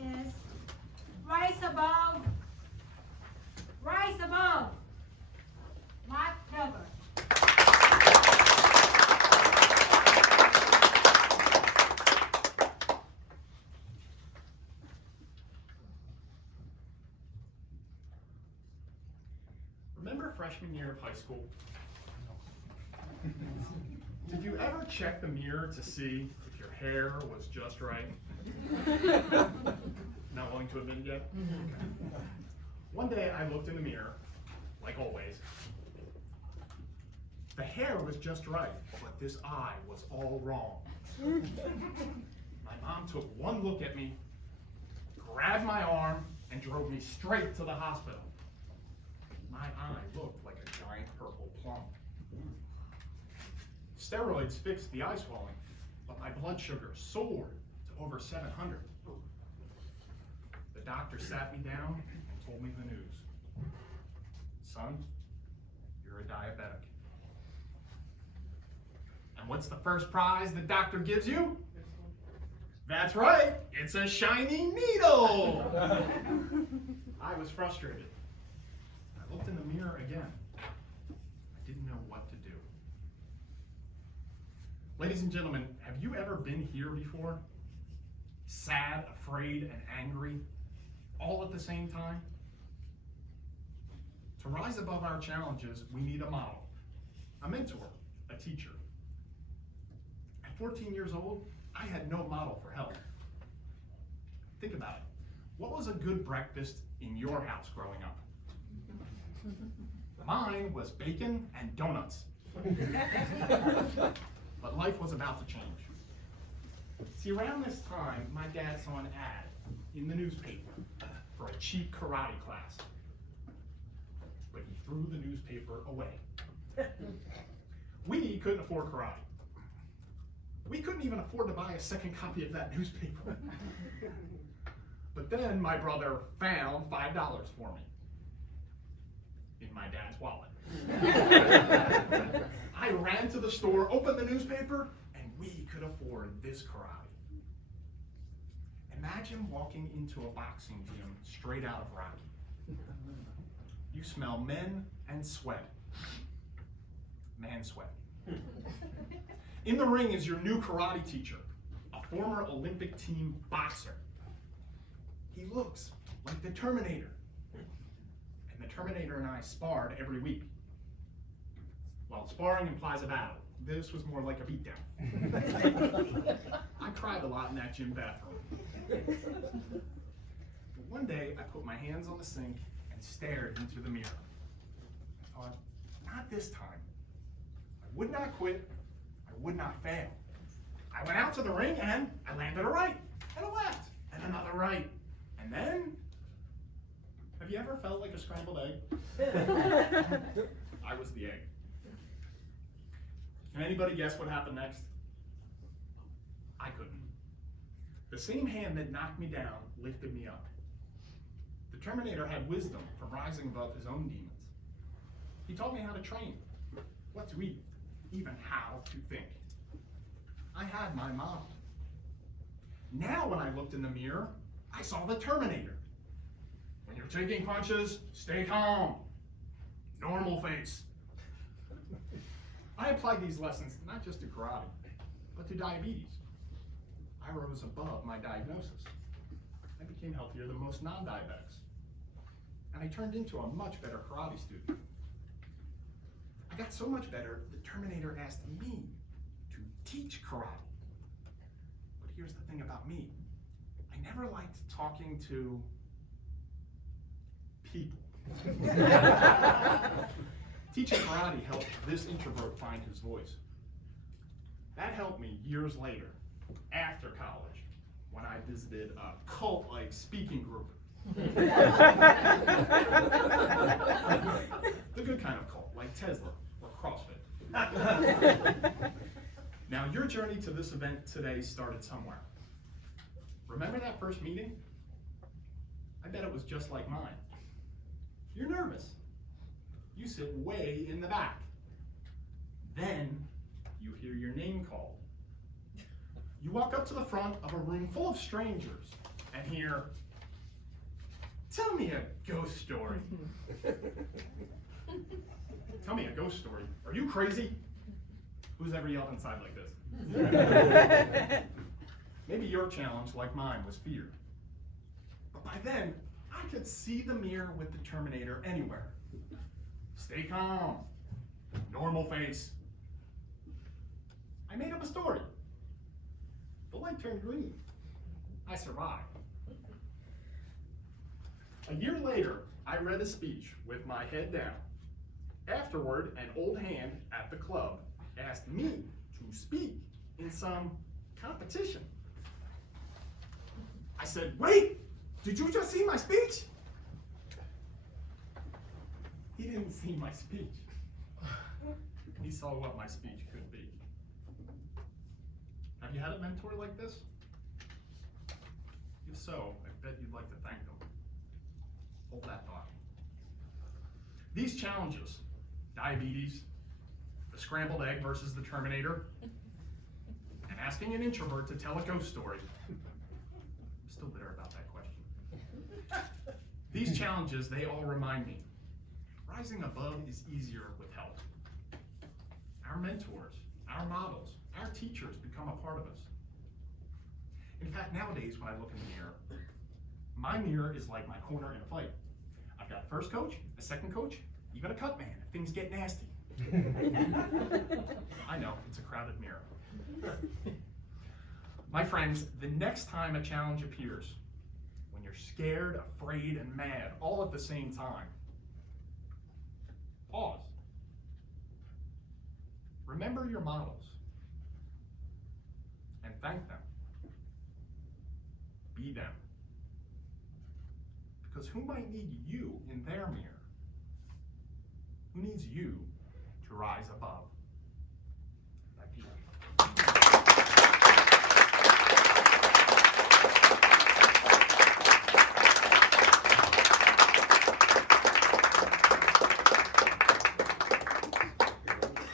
is rise above whatever. Remember freshman year of high school? Did you ever check the mirror to see if your hair was just right? Not willing to admit it yet? One day I looked in the mirror, like always. The hair was just right, but this eye was all wrong. My mom took one look at me, grabbed my arm, and drove me straight to the hospital. My eye looked like a giant purple plum. Steroids fixed the eye swelling, but my blood sugar soared to over 700. The doctor sat me down and told me the news. Son, you're a diabetic. And what's the first prize the doctor gives you? That's right, it's a shiny needle! I was frustrated. I looked in the mirror again. I didn't know what to do. Ladies and gentlemen, have you ever been here before? Sad, afraid, and angry, all at the same time? To rise above our challenges, we need a model, a mentor, a teacher. At 14 years old, I had no model for help. Think about it. What was a good breakfast in your house growing up? Mine was bacon and donuts. But life was about to change. See, around this time, my dad saw an ad in the newspaper for a cheap karate class. But he threw the newspaper away. We couldn't afford karate. We couldn't even afford to buy a second copy of that newspaper. But then my brother found $5 for me in my dad's wallet. I ran to the store, opened the newspaper, and we could afford this karate. Imagine walking into a boxing gym straight out of Rocky. You smell men and sweat. Man sweat. In the ring is your new karate teacher, a former Olympic team boxer. He looks like the Terminator. And the Terminator and I sparred every week. Well, sparring implies a battle. This was more like a beatdown. I cried a lot in that gym bathroom. But one day, I put my hands on the sink and stared into the mirror. I thought, not this time. I would not quit. I would not fail. I went out to the ring and I landed a right, and a left, and another right. And then, have you ever felt like a scrambled egg? I was the egg. Can anybody guess what happened next? I couldn't. The same hand that knocked me down lifted me up. The Terminator had wisdom from rising above his own demons. He taught me how to train, what to eat, even how to think. I had my model. Now when I looked in the mirror, I saw the Terminator. When you're taking punches, stay calm. Normal face. I applied these lessons not just to karate, but to diabetes. I rose above my diagnosis. I became healthier than most non-diabetics. And I turned into a much better karate student. I got so much better, the Terminator asked me to teach karate. But here's the thing about me. I never liked talking to people. Teaching karate helped this introvert find his voice. That helped me years later, after college, when I visited a cult-like speaking group. The good kind of cult, like Tesla or CrossFit. Now, your journey to this event today started somewhere. Remember that first meeting? I bet it was just like mine. You're nervous. You sit way in the back. Then you hear your name called. You walk up to the front of a room full of strangers and hear, "Tell me a ghost story." Tell me a ghost story. Are you crazy? Who's ever yelled inside like this? Maybe your challenge, like mine, was fear. But by then, I could see the mirror with the Terminator anywhere. Stay calm. Normal face. I made up a story. The light turned green. I survived. A year later, I read a speech with my head down. Afterward, an old hand at the club asked me to speak in some competition. I said, "Wait, did you just see my speech?" He didn't see my speech. He saw what my speech could be. Have you had a mentor like this? If so, I bet you'd like to thank them. Hold that thought. These challenges, diabetes, the scrambled egg versus the Terminator, and asking an introvert to tell a ghost story. I'm still bitter about that question. These challenges, they all remind me, rising above is easier with help. Our mentors, our models, our teachers become a part of us. In fact, nowadays when I look in the mirror, my mirror is like my corner in a fight. I've got a first coach, a second coach, even a cut man if things get nasty. I know, it's a crowded mirror. My friends, the next time a challenge appears, when you're scared, afraid, and mad all at the same time, pause. Remember your models and thank them. Be them. Because who might need you in their mirror? Who needs you to rise above? Back to you.